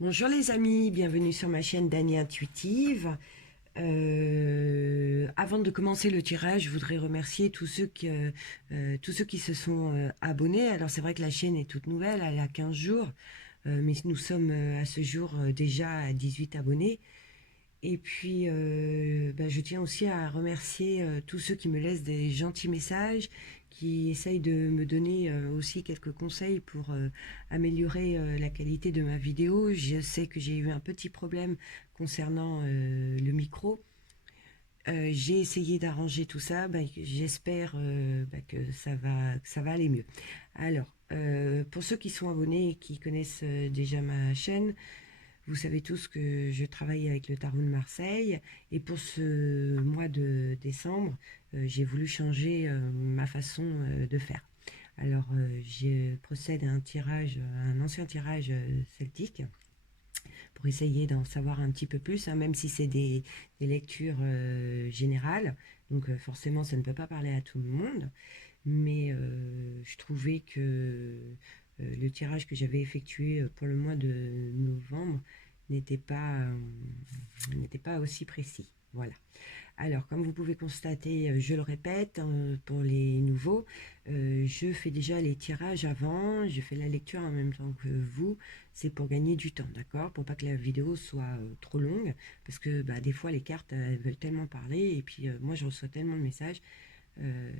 Bonjour les amis, bienvenue sur ma chaîne Dany Intuitive. Avant de commencer le tirage, je voudrais remercier tous ceux qui se sont abonnés. Alors c'est vrai que la chaîne est toute nouvelle, elle a 15 jours, mais nous sommes à ce jour déjà à 18 abonnés. Et puis, je tiens aussi à remercier tous ceux qui me laissent des gentils messages, qui essayent de me donner aussi quelques conseils pour améliorer la qualité de ma vidéo. Je sais que j'ai eu un petit problème concernant le micro. J'ai essayé d'arranger tout ça. J'espère que ça va aller mieux. Alors, pour ceux qui sont abonnés et qui connaissent déjà ma chaîne, vous savez tous que je travaille avec le Tarot de Marseille et pour ce mois de décembre, j'ai voulu changer ma façon de faire. Alors, je procède à un tirage, un ancien tirage celtique pour essayer d'en savoir un petit peu plus, hein, même si c'est des lectures générales. Donc, forcément, ça ne peut pas parler à tout le monde, mais je trouvais que le tirage que j'avais effectué pour le mois de novembre n'était pas, euh, n'était pas aussi précis. Voilà. Alors, comme vous pouvez constater, je le répète, pour les nouveaux, je fais déjà les tirages avant, je fais la lecture en même temps que vous. C'est pour gagner du temps, d'accord? Pour pas que la vidéo soit trop longue, parce que des fois les cartes elles veulent tellement parler, et puis moi je reçois tellement de messages euh,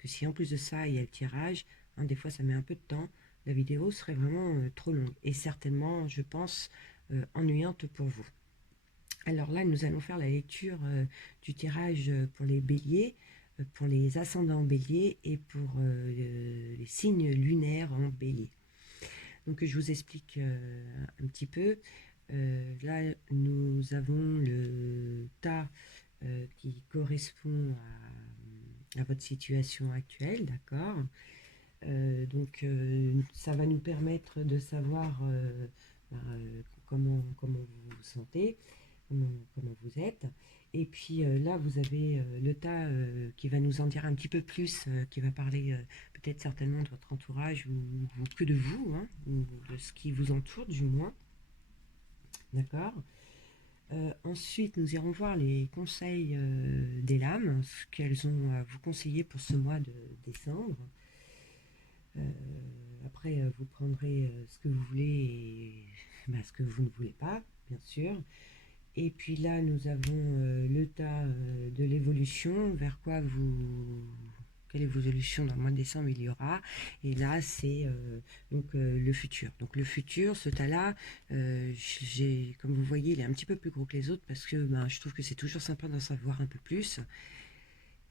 que si en plus de ça il y a le tirage, hein, des fois ça met un peu de temps, la vidéo serait vraiment trop longue, et certainement, je pense, ennuyante pour vous. Alors là, nous allons faire la lecture du tirage pour les béliers, pour les ascendants béliers et pour les signes lunaires en bélier. Donc je vous explique un petit peu. Là, nous avons le tas qui correspond à votre situation actuelle, d'accord. Ça va nous permettre de savoir comment vous vous sentez, comment vous êtes. Et puis là, vous avez le tas qui va nous en dire un petit peu plus, qui va parler peut-être certainement de votre entourage ou que de vous, hein, ou de ce qui vous entoure du moins. D'accord. Ensuite, nous irons voir les conseils des lames, ce qu'elles ont à vous conseiller pour ce mois de décembre. Euh, Après, vous prendrez ce que vous voulez et ce que vous ne voulez pas, bien sûr. Et puis là, nous avons le tas de l'évolution, vers quoi vous... Quelle évolution dans le mois de décembre il y aura. Et là, c'est le futur. Donc le futur, ce tas-là, comme vous voyez, il est un petit peu plus gros que les autres parce que je trouve que c'est toujours sympa d'en savoir un peu plus.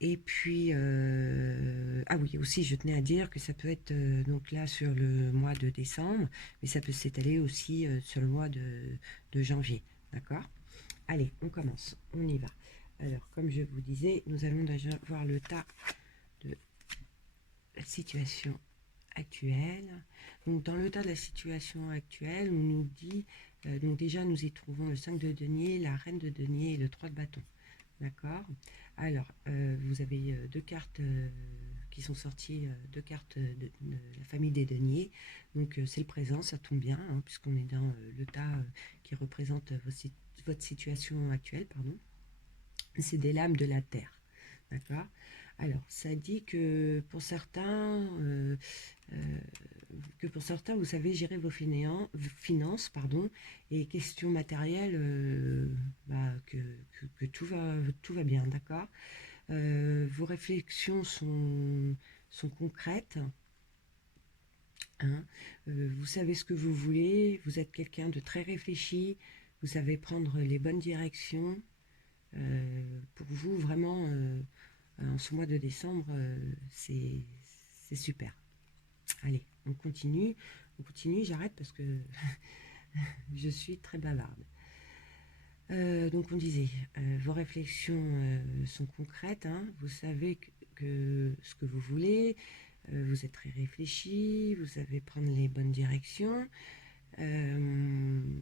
Et puis, ah oui, aussi, je tenais à dire que ça peut être donc là sur le mois de décembre, mais ça peut s'étaler aussi sur le mois de janvier. D'accord? Allez, on commence, on y va. Alors, comme je vous disais, nous allons déjà voir le tas de la situation actuelle. Donc, dans le tas de la situation actuelle, on nous dit, donc déjà, nous y trouvons le 5 de denier, la reine de denier et le 3 de bâton. D'accord. Alors, vous avez deux cartes qui sont sorties, deux cartes de la famille des deniers. Donc, c'est le présent, ça tombe bien, hein, puisqu'on est dans le tas qui représente votre situation actuelle, pardon. C'est des lames de la terre. D'accord. Alors, ça dit euh, que pour certains, vous savez gérer vos finances, pardon, et questions matérielles, que tout va bien, d'accord. Vos réflexions sont concrètes, hein. Vous savez ce que vous voulez, vous êtes quelqu'un de très réfléchi, vous savez prendre les bonnes directions. Pour vous, vraiment, en ce mois de décembre, c'est super. Allez, on continue, j'arrête parce que je suis très bavarde. Donc on disait, vos réflexions sont concrètes, hein, vous savez ce que vous voulez, vous êtes très réfléchi, vous savez prendre les bonnes directions. Euh,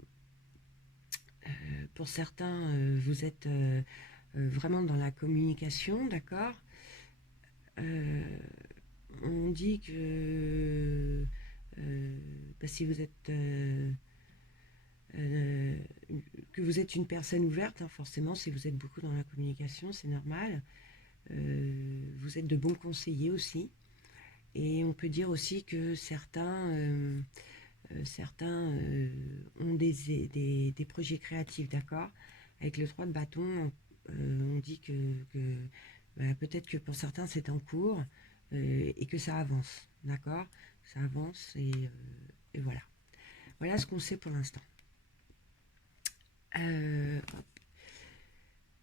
pour certains, vous êtes vraiment dans la communication, d'accord. Euh, on dit que si vous êtes euh, que vous êtes une personne ouverte, hein, forcément, si vous êtes beaucoup dans la communication, c'est normal. Vous êtes de bons conseillers aussi. Et on peut dire aussi que ont des projets créatifs, d'accord. Avec le 3 de bâton, on dit que bah, peut-être que pour certains c'est en cours et que ça avance, d'accord. Ça avance et voilà. Voilà ce qu'on sait pour l'instant.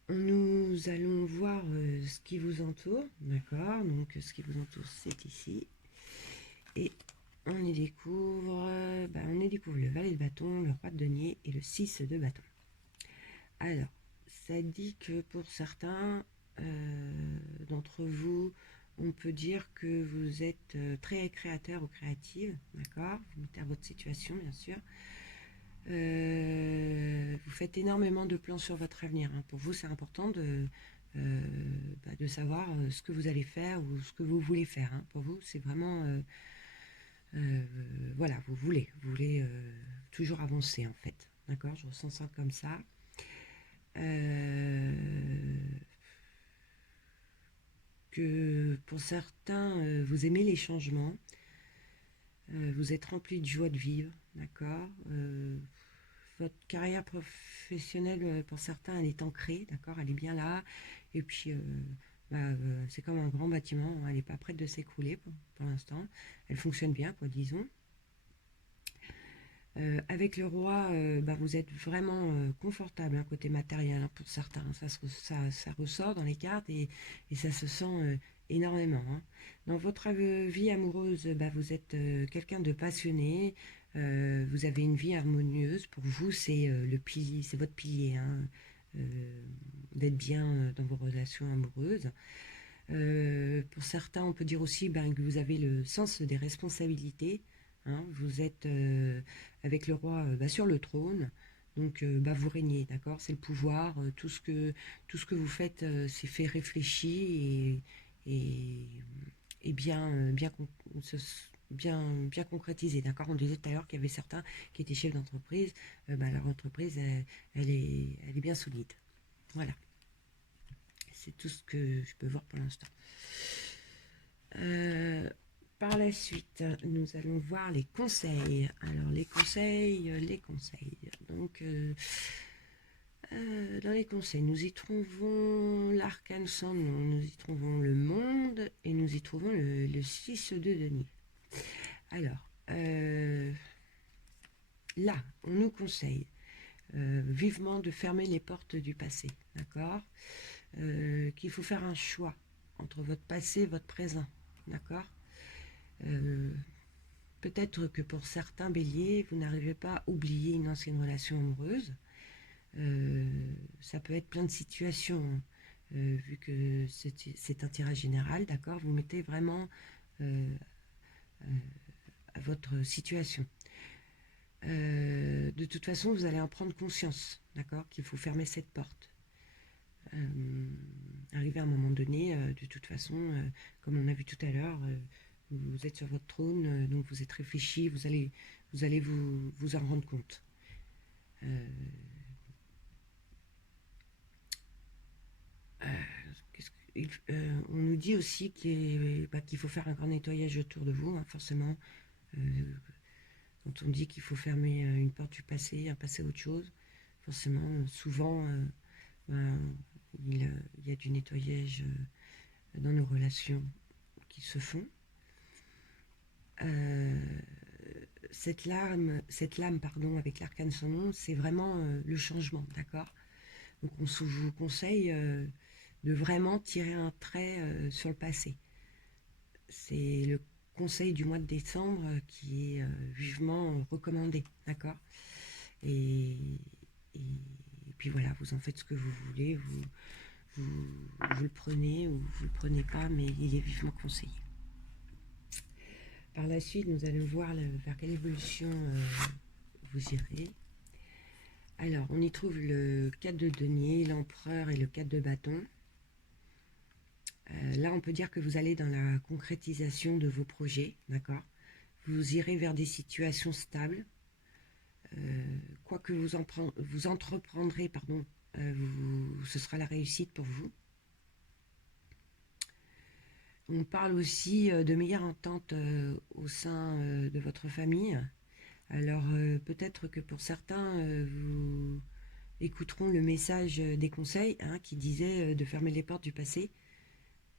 Nous allons voir ce qui vous entoure, d'accord. Donc ce qui vous entoure, c'est ici. Et on y découvre, le valet de bâton, le roi de denier et le 6 de bâton. Alors, ça dit que pour certains d'entre vous, on peut dire que vous êtes très créateur ou créative, d'accord. Vous mettez à votre situation, bien sûr. Vous faites énormément de plans sur votre avenir, hein. Pour vous, c'est important de savoir ce que vous allez faire ou ce que vous voulez faire, hein. Pour vous, c'est vraiment... voilà, vous voulez toujours avancer, en fait. D'accord, je ressens ça comme ça. Que pour certains, vous aimez les changements. Vous êtes rempli de joie de vivre, d'accord. Votre carrière professionnelle, pour certains, elle est ancrée, d'accord, elle est bien là. Et puis, c'est comme un grand bâtiment, hein, elle n'est pas prête de s'écrouler pour l'instant. Elle fonctionne bien, quoi, disons. Avec le roi, vous êtes vraiment confortable, hein, côté matériel, hein, pour certains. Ça ressort dans les cartes et ça se sent énormément, hein. Dans votre vie amoureuse, vous êtes quelqu'un de passionné. Vous avez une vie harmonieuse. Pour vous, c'est le pilier, c'est votre pilier, hein, d'être bien dans vos relations amoureuses. Pour certains, on peut dire aussi que vous avez le sens des responsabilités, hein. Vous êtes avec le roi sur le trône, donc vous régnez, d'accord. C'est le pouvoir, tout ce que vous faites, c'est fait réfléchi et, et bien concrétisé, d'accord. On disait tout à l'heure qu'il y avait certains qui étaient chefs d'entreprise. Leur entreprise, elle est bien solide. Voilà. C'est tout ce que je peux voir pour l'instant. Par la suite, nous allons voir les conseils. Alors, les conseils. Donc, dans les conseils, nous y trouvons l'arcane sans nom, nous y trouvons le monde et nous y trouvons le 6 de denier. Alors, là, on nous conseille vivement de fermer les portes du passé, d'accord. Qu'il faut faire un choix entre votre passé et votre présent, d'accord. Peut-être que pour certains béliers, vous n'arrivez pas à oublier une ancienne relation amoureuse. Ça peut être plein de situations, hein. Vu que c'est un tirage général, d'accord, vous mettez vraiment à votre situation. De toute façon, vous allez en prendre conscience, d'accord, qu'il faut fermer cette porte. Arrivé à un moment donné, de toute façon, comme on a vu tout à l'heure, vous êtes sur votre trône, donc vous êtes réfléchi, vous allez vous en rendre compte. On nous dit aussi qu'il faut faire un grand nettoyage autour de vous, hein, forcément. Quand on dit qu'il faut fermer une porte du passé, un passé à autre chose, forcément, souvent, il y a du nettoyage dans nos relations qui se font. Cette lame, avec l'arcane sans nom, c'est vraiment le changement, d'accord. Donc on vous conseille de vraiment tirer un trait sur le passé. C'est le conseil du mois de décembre qui est vivement recommandé, d'accord. Et puis voilà, vous en faites ce que vous voulez, vous le prenez ou vous le prenez pas, mais il est vivement conseillé. Par la suite, nous allons voir vers quelle évolution vous irez. Alors, on y trouve le 4 de denier, l'empereur et le 4 de bâton. Là, on peut dire que vous allez dans la concrétisation de vos projets, d'accord. Vous irez vers des situations stables. quoi que vous entreprendrez, pardon, ce sera la réussite pour vous. On parle aussi de meilleure entente au sein de votre famille. Alors peut-être que pour certains, vous écouteront le message des conseils hein, qui disait de fermer les portes du passé.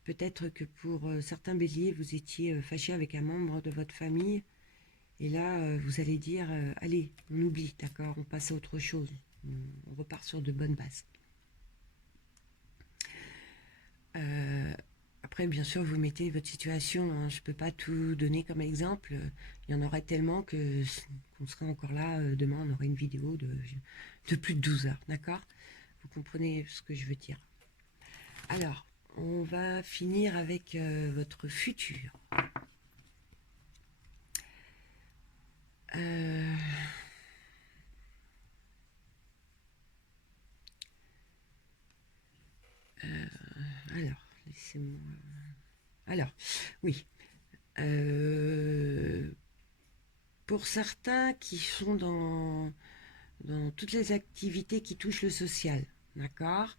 Peut-être que pour certains béliers, vous étiez fâché avec un membre de votre famille. Et là, vous allez dire, allez, on oublie, d'accord, on passe à autre chose. On repart sur de bonnes bases. Après, bien sûr, vous mettez votre situation. Hein, je ne peux pas tout donner comme exemple. Il y en aurait tellement qu'on serait encore là. Demain, on aurait une vidéo de plus de 12 heures, d'accord? Vous comprenez ce que je veux dire. Alors, on va finir avec votre futur. Alors, laissez-moi... Alors, oui. Pour certains qui sont dans toutes les activités qui touchent le social, d'accord,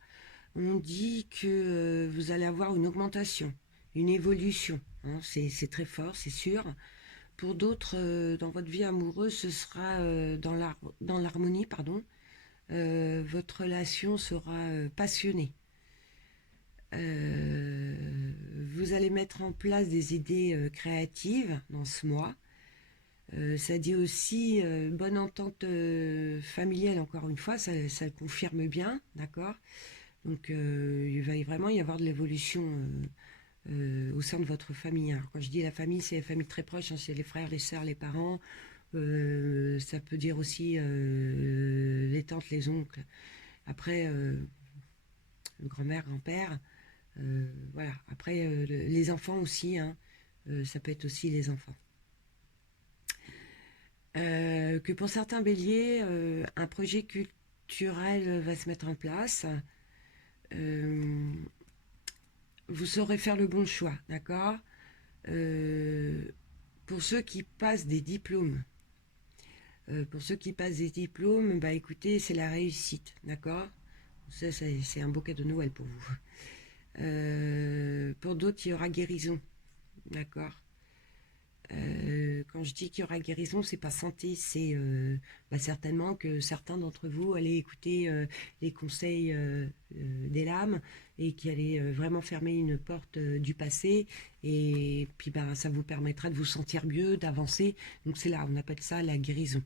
on dit que vous allez avoir une augmentation, une évolution. Hein, c'est très fort, c'est sûr. Pour d'autres, dans votre vie amoureuse, ce sera dans l'harmonie, pardon. Votre relation sera passionnée. Vous allez mettre en place des idées créatives dans ce mois. Ça dit aussi bonne entente familiale, encore une fois, ça le confirme bien, d'accord. Donc il va vraiment y avoir de l'évolution au sein de votre famille. Alors, quand je dis la famille, c'est la famille très proche, hein, c'est les frères, les sœurs, les parents. Ça peut dire aussi les tantes, les oncles. Après, grand-mère, grand-père. Voilà. Après, les enfants aussi, hein, ça peut être aussi les enfants. Que pour certains béliers, un projet culturel va se mettre en place. Vous saurez faire le bon choix, d'accord. Pour ceux qui passent des diplômes, bah écoutez, c'est la réussite, d'accord. Ça, c'est un beau cadeau de Noël pour vous. Pour d'autres, il y aura guérison, d'accord. Quand je dis qu'il y aura guérison, c'est pas santé, c'est certainement que certains d'entre vous allaient écouter les conseils des lames et qui allaient vraiment fermer une porte du passé, et puis ça vous permettra de vous sentir mieux, d'avancer. Donc c'est là, on appelle ça la guérison.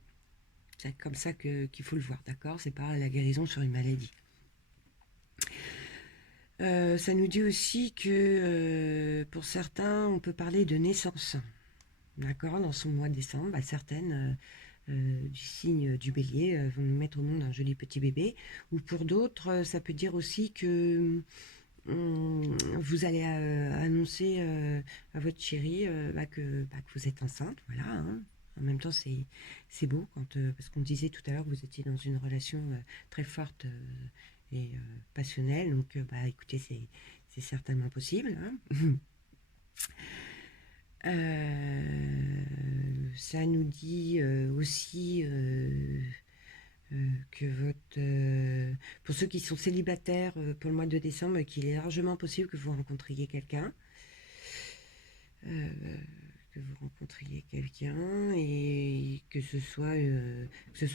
C'est comme ça qu'il faut le voir, d'accord? C'est pas la guérison sur une maladie. Ça nous dit aussi que pour certains, on peut parler de naissance. D'accord, dans son mois de décembre, certaines du signe du bélier vont nous mettre au monde un joli petit bébé. Ou pour d'autres, ça peut dire aussi que vous allez annoncer à votre chérie que vous êtes enceinte. Voilà. Hein. En même temps, c'est beau parce qu'on disait tout à l'heure que vous étiez dans une relation très forte et passionnelle. Donc, écoutez, c'est certainement possible. Hein. Ça nous dit aussi que pour ceux qui sont célibataires pour le mois de décembre, qu'il est largement possible que vous rencontriez quelqu'un. Et que ce soit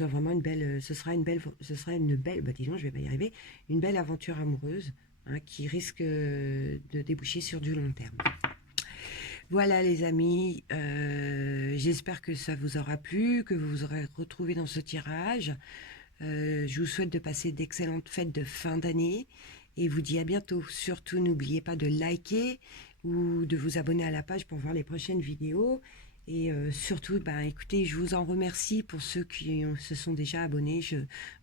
vraiment une belle, ce sera une belle, disons, je vais pas y arriver, une belle aventure amoureuse hein, qui risque de déboucher sur du long terme. Voilà les amis, j'espère que ça vous aura plu, que vous vous aurez retrouvé dans ce tirage. Je vous souhaite de passer d'excellentes fêtes de fin d'année et vous dis à bientôt. Surtout n'oubliez pas de liker ou de vous abonner à la page pour voir les prochaines vidéos. Et surtout, écoutez, je vous en remercie pour ceux qui se sont déjà abonnés.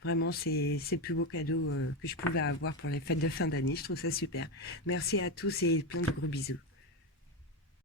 Vraiment, c'est le plus beau cadeau que je pouvais avoir pour les fêtes de fin d'année. Je trouve ça super. Merci à tous et plein de gros bisous.